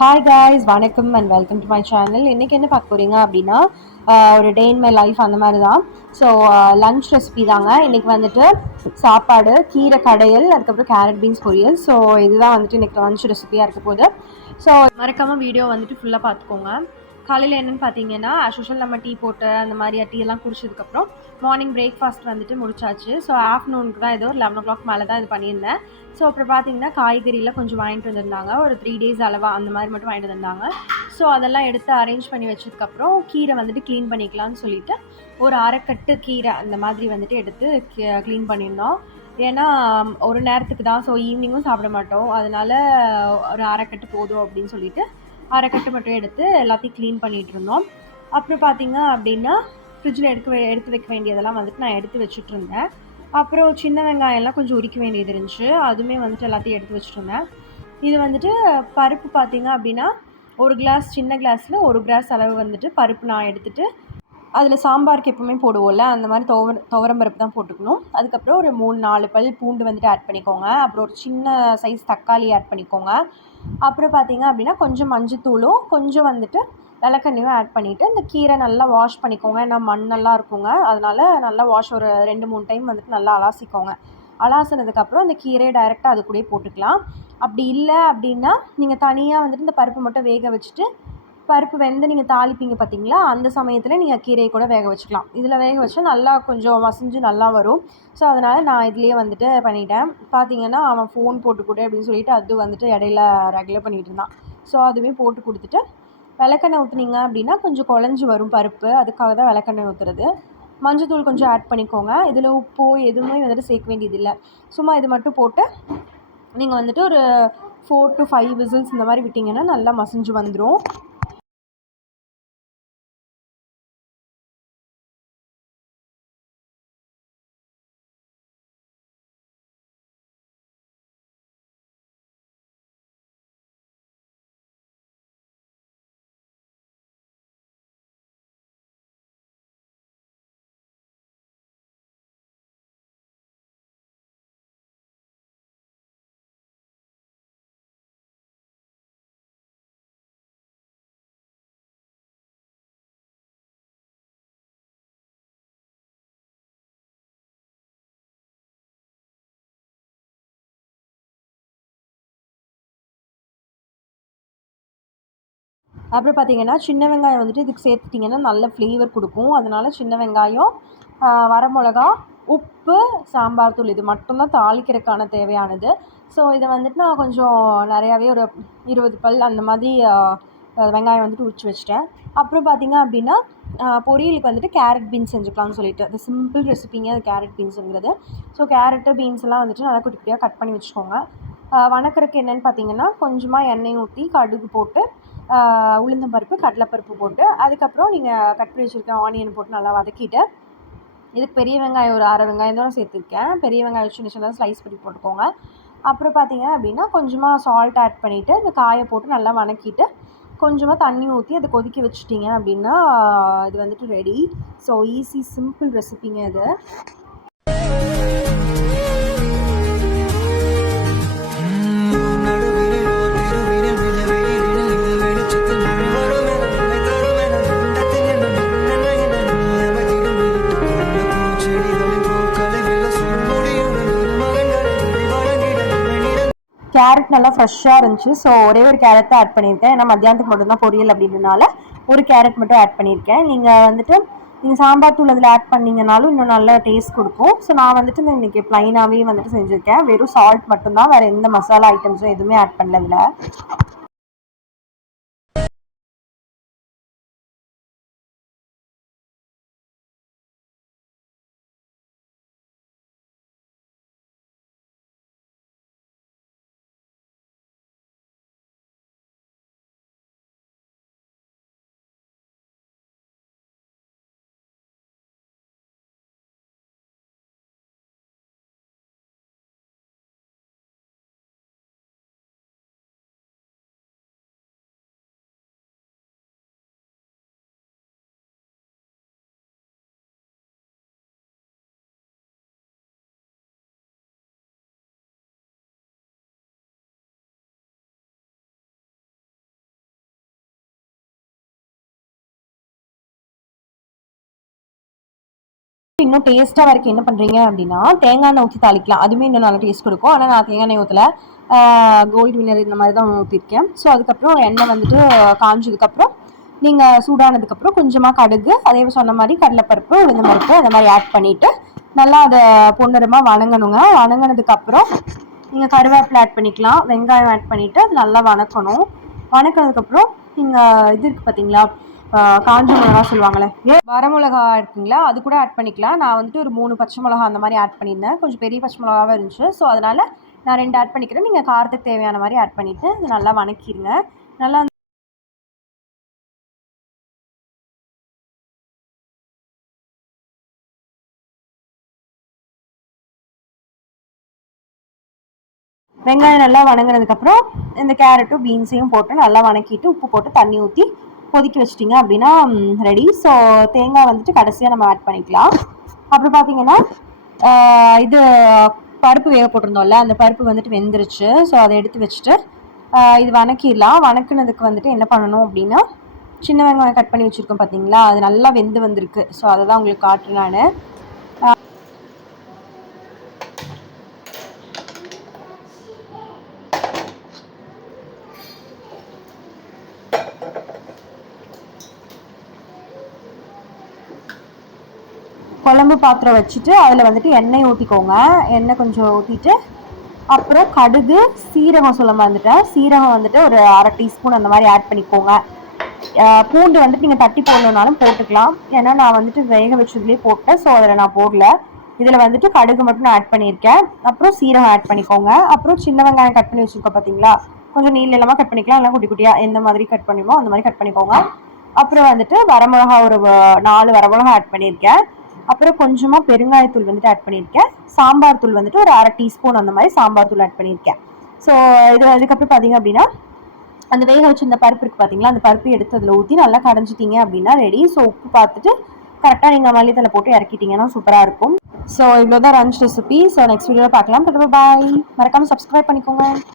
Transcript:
Hi guys, வணக்கம் and welcome to my channel. இன்றைக்கி என்ன பார்க்க போகிறீங்க அப்படின்னா ஒரு டே இன் மை லைஃப் அந்த மாதிரி தான். ஸோ லன்ச் ரெசிபி தாங்க. இன்றைக்கி வந்துட்டு சாப்பாடு, கீரை கடையல், அதுக்கப்புறம் கேரட் பீன்ஸ் பொரியல். ஸோ இதுதான் வந்துட்டு இன்றைக்கி லன்ச் ரெசிபியாக இருக்க போகுது. ஸோ மறக்காமல் வீடியோ வந்துட்டு ஃபுல்லாக பார்த்துக்கோங்க. காலையில் என்னென்னு பார்த்தீங்கன்னா, ஆஸ்யூஷுவல் நம்ம டீ போட்டு அந்த மாதிரி டீ எல்லாம் குடிச்சதுக்கப்புறம் மார்னிங் பிரேக்ஃபாஸ்ட் வந்துட்டு முடிச்சாச்சு. ஸோ ஆஃப்டர்நூனுக்கு தான் ஏதோ ஒரு 11 o'clock மேலே தான் இது பண்ணியிருந்தேன். ஸோ அப்புறம் பார்த்தீங்கன்னா காய்கறிலாம் கொஞ்சம் வாங்கிட்டு வந்திருந்தாங்க. ஒரு 3 days அளவாக அந்த மாதிரி மட்டும் வாங்கிட்டு வந்திருந்தாங்க. ஸோ அதெல்லாம் எடுத்து அரேஞ்ச் பண்ணி வச்சதுக்கப்புறம் கீரை வந்துட்டு க்ளீன் பண்ணிக்கலாம்னு சொல்லிட்டு ஒரு அரைக்கட்டு கீரை அந்த மாதிரி வந்துட்டு எடுத்து க்ளீன் பண்ணியிருந்தோம். ஏன்னா ஒரு நேரத்துக்கு தான், ஸோ ஈவினிங்கும் சாப்பிட மாட்டோம். அதனால ஒரு அரைக்கட்டு போதும் அப்படின்னு சொல்லிட்டு அரைக்கட்டு மட்டும் எடுத்து எல்லாத்தையும் க்ளீன் பண்ணிகிட்டு இருந்தோம். அப்புறம் பார்த்தீங்க அப்படின்னா ஃப்ரிட்ஜில் எடுத்து வைக்க வேண்டியதெல்லாம் வந்துட்டு நான் எடுத்து வச்சுட்டு இருந்தேன். அப்புறம் சின்ன வெங்காயம்லாம் கொஞ்சம் உரிக்க வேண்டியது இருந்துச்சு. அதுவுமே வந்துட்டு எல்லாத்தையும் எடுத்து வச்சுருந்தேன். இது வந்துட்டு பருப்பு பார்த்தீங்க அப்படின்னா, ஒரு கிளாஸ் சின்ன கிளாஸில் ஒரு கிளாஸ் அளவு வந்துட்டு பருப்பு நான் எடுத்துகிட்டு அதில் சாம்பாருக்கு எப்பவுமே போடுவோம்ல, அந்த மாதிரி துவரம் பருப்பு தான் போட்டுக்கணும். அதுக்கப்புறம் ஒரு 3-4 பல் பூண்டு வந்துட்டு ஆட் பண்ணிக்கோங்க. அப்புறம் ஒரு சின்ன சைஸ் தக்காளி ஆட் பண்ணிக்கோங்க. அப்புறம் பார்த்தீங்க அப்படின்னா கொஞ்சம் மஞ்சத்தூளும் கொஞ்சம் வந்துட்டு விளக்கெண்ணையும் ஆட் பண்ணிவிட்டு இந்த கீரை நல்லா வாஷ் பண்ணிக்கோங்க. ஏன்னா மண்ணெல்லாம் இருக்குங்க. அதனால் நல்லா வாஷ் ஒரு 2-3 டைம் வந்துட்டு நல்லா அலாசிக்கோங்க. அலாசினதுக்கப்புறம் இந்த கீரையை டைரெக்டாக அது கூடயே போட்டுக்கலாம். அப்படி இல்லை அப்படின்னா நீங்கள் தனியாக வந்துட்டு இந்த பருப்பு மட்டும் வேக வச்சுட்டு பருப்பு வெந்து நீங்கள் தாளிப்பீங்க பார்த்தீங்களா, அந்த சமயத்தில் நீங்கள் கீரையை கூட வேக வச்சுக்கலாம். இதில் வேக வச்சா நல்லா கொஞ்சம் மசிஞ்சு நல்லா வரும். ஸோ அதனால் நான் இதுலேயே வந்துட்டு பண்ணிட்டேன். பார்த்தீங்கன்னா அவன் ஃபோன் போட்டு கொடு அப்படின்னு சொல்லிட்டு அது வந்துட்டு இடையில ரெகுலர் பண்ணிகிட்டு இருந்தான். ஸோ அதுவே போட்டு கொடுத்துட்டு விளக்கெண்ணெய் ஊற்றுனீங்க அப்படின்னா கொஞ்சம் குழஞ்சி வரும் பருப்பு. அதுக்காக தான் விளக்கெண்ணெய் ஊற்றுறது. மஞ்சத்தூள் கொஞ்சம் ஆட் பண்ணிக்கோங்க. இதில் உப்போ எதுவுமே வந்துட்டு சேர்க்க வேண்டியதில்லை. சும்மா இது மட்டும் போட்டு நீங்கள் வந்துட்டு ஒரு 4 to 5 விசில்ஸ் இந்த மாதிரி விட்டிங்கன்னா நல்லா மசிஞ்சு வந்துடும். அப்புறம் பார்த்தீங்கன்னா சின்ன வெங்காயம் வந்துட்டு இதுக்கு சேர்த்துட்டிங்கன்னா நல்ல ஃப்ளேவர் கொடுக்கும். அதனால் சின்ன வெங்காயம், வரமிளகா, உப்பு, சாம்பார் தூள் இது மட்டும்தான் தாளிக்கிறதுக்கான தேவையானது. ஸோ இதை வந்துட்டு நான் கொஞ்சம் நிறையாவே ஒரு 20 பல் அந்த மாதிரி வெங்காயம் வந்துட்டு உரிச்சு வச்சுட்டேன். அப்புறம் பார்த்தீங்க அப்படின்னா பொரியலுக்கு வந்துட்டு கேரட் பீன்ஸ் செஞ்சுக்கலாம்னு சொல்லிட்டு அது சிம்பிள் ரெசிபிங்க அது கேரட் பீன்ஸுங்கிறது. ஸோ கேரட்டு பீன்ஸ் எல்லாம் வந்துட்டு நல்லா குட்டி குட்டியாக கட் பண்ணி வச்சுக்கோங்க. வணக்கறதுக்கு என்னென்னு பார்த்தீங்கன்னா கொஞ்சமாக எண்ணெய் ஊற்றி கடுகு போட்டு உளுந்தம்பருப்பு, கடலைப்பருப்பு போட்டு அதுக்கப்புறம் நீங்கள் கட் பண்ணி வச்சுருக்க ஆனியன் போட்டு நல்லா வதக்கிட்டு இதுக்கு பெரிய வெங்காயம் ஒரு அரை வெங்காயம் தான் சேர்த்துருக்கேன். பெரிய வெங்காயம் சின்ன சின்னதாக ஸ்லைஸ் பண்ணி போட்டுக்கோங்க. அப்புறம் பார்த்தீங்க அப்படின்னா கொஞ்சமாக சால்ட் ஆட் பண்ணிவிட்டு இந்த காயை போட்டு நல்லா வதக்கிட்டு கொஞ்சமாக தண்ணி ஊற்றி அதை கொதிக்க வச்சுட்டிங்க அப்படின்னா இது வந்துட்டு ரெடி. ஸோ ஈஸி சிம்பிள் ரெசிபிங்க இது. கேரட் நல்லா ஃப்ரெஷ்ஷாக இருந்துச்சு. ஸோ ஒரே ஒரு கேரட் தான் ஆட் பண்ணியிருக்கேன். ஏன்னா மத்தியானத்துக்கு மட்டும்தான் பொரியல் அப்படின்றனால ஒரு கேரட் மட்டும் ஆட் பண்ணியிருக்கேன். நீங்கள் சாம்பார் தூள் அதில் ஆட் பண்ணிங்கனாலும் இன்னும் நல்ல டேஸ்ட் கொடுக்கும். ஸோ நான் வந்துட்டு இன்றைக்கி ப்ளைனாகவே வந்துட்டு செஞ்சுருக்கேன். வெறும் சால்ட் மட்டும்தான், வேறு எந்த மசாலா ஐட்டம்ஸும் எதுவுமே ஆட் பண்ணல இதில். இன்னும் டேஸ்ட்டாக வரைக்கும் என்ன பண்ணுறீங்க அப்படின்னா தேங்காய் எண்ணெய் ஊற்றி தாளிக்கலாம். அதுவுமே இன்னும் நல்லா டேஸ்ட் கொடுக்கும். ஆனால் நான் தேங்காய் எண்ணெய் ஊற்றல, கோல்டு வின்னர் இந்த மாதிரி தான் ஊற்றிருக்கேன். ஸோ அதுக்கப்புறம் எண்ணெய் வந்துட்டு காஞ்சதுக்கப்புறம் நீங்கள் சூடானதுக்கப்புறம் கொஞ்சமாக கடுகு, அதே சொன்ன மாதிரி கடலைப்பருப்பு, உளுந்தம் பருப்பு அந்த மாதிரி ஆட் பண்ணிவிட்டு நல்லா அதை பொன்னிறமாக வணங்கணுங்க. வணங்கினதுக்கப்புறம் நீங்கள் கருவேப்பிலை ஆட் பண்ணிக்கலாம், வெங்காயம் ஆட் பண்ணிவிட்டு அது நல்லா வணக்கணும். வணக்கினதுக்கப்புறம் நீங்கள் இது இருக்குது பார்த்தீங்களா, காஞ்ச மிளகா சொல்லுவாங்களே, வரமிளகா இருக்குங்களா, அது கூட ஆட் பண்ணிக்கலாம். நான் வந்துட்டு ஒரு 3 பச்சை மிளகா அந்த மாதிரி ஆட் பண்ணியிருந்தேன். கொஞ்சம் பெரிய பச்சை மிளகாவாக இருந்துச்சு. ஸோ அதனால் நான் 2 ஆட் பண்ணிக்கிறேன். நீங்கள் காரத்துக்கு தேவையான மாதிரி ஆட் பண்ணிவிட்டு இது நல்லா வணக்கிடுங்க. நல்லா வெங்காயம் நல்லா வணங்கினதுக்கப்புறம் இந்த கேரட்டும் பீன்ஸையும் போட்டு நல்லா வணக்கிட்டு உப்பு போட்டு தண்ணி ஊற்றி கொதிக்க வச்சிட்டிங்க அப்படின்னா ரெடி. ஸோ தேங்காய் வந்துட்டு கடைசியாக நம்ம ஆட் பண்ணிக்கலாம். அப்புறம் பார்த்தீங்கன்னா இது பருப்பு வேக போட்டிருந்தோம்ல, அந்த பருப்பு வந்துட்டு வெந்துருச்சு. ஸோ அதை எடுத்து வச்சுட்டு இது வணக்கிடலாம். வணக்கினதுக்கு வந்துட்டு என்ன பண்ணணும் அப்படின்னா, சின்ன வெங்காயம் கட் பண்ணி வச்சுருக்கோம் பார்த்தீங்களா, அது நல்லா வெந்து வந்திருக்கு. ஸோ அதை தான் உங்களுக்கு காட்டுறேன் நான். குழம்பு பாத்திரம் வச்சுட்டு அதில் வந்துட்டு எண்ணெய் ஊற்றிக்கோங்க. எண்ணெய் கொஞ்சம் ஊற்றிட்டு அப்புறம் கடுகு, சீரகம் சொல்ல மறந்துட்டேன், சீரகம் வந்துட்டு ஒரு 1/2 டீஸ்பூன் அந்த மாதிரி ஆட் பண்ணிக்கோங்க. பூண்டு வந்துட்டு நீங்கள் தட்டி போடணுன்னாலும் போட்டுக்கலாம். ஏன்னா நான் வந்துட்டு வேக வச்சதுலேயே போட்டேன். ஸோ அதில் நான் போடல. இதில் வந்துட்டு கடுகு மட்டும் நான் ஆட் பண்ணியிருக்கேன். அப்புறம் சீரகம் ஆட் பண்ணிக்கோங்க. அப்புறம் சின்ன வெங்காயம் கட் பண்ணி வச்சுருக்கோம் பார்த்தீங்களா, கொஞ்சம் நீள இல்லாமல் கட் பண்ணிக்கலாம், இல்லை குட்டி குட்டியாக எந்த மாதிரி கட் பண்ணுமோ அந்த மாதிரி கட் பண்ணிக்கோங்க. அப்புறம் வந்துட்டு வரமிளகா ஒரு 4 வரமிளகா ஆட் பண்ணியிருக்கேன். அப்புறம் கொஞ்சமாக பெருங்காயத்தூள் வந்துட்டு ஆட் பண்ணியிருக்கேன். சாம்பார் தூள் வந்துட்டு ஒரு 1/2 டீஸ்பூன் அந்த மாதிரி சாம்பார் தூள் ஆட் பண்ணியிருக்கேன். ஸோ இது அதுக்கப்புறம் பார்த்தீங்க அப்படின்னா அந்த வேக வச்சு இந்த பருப்பு இருக்குது பார்த்தீங்களா, அந்த பருப்பு எடுத்து அதில் ஊற்றி நல்லா கடைஞ்சிட்டிங்க அப்படின்னா ரெடி. ஸோ உப்பு பார்த்துட்டு கரெக்டாக நீங்கள் மல்லித்தலை போட்டு இறக்கிட்டிங்கன்னா சூப்பராக இருக்கும். ஸோ இவ்வளோ தான் லஞ்ச் ரெசிபி. ஸோ நெக்ஸ்ட் வீடியோவில் பார்க்கலாம். பாய். மறக்காமல் சப்ஸ்கிரைப் பண்ணிக்கோங்க.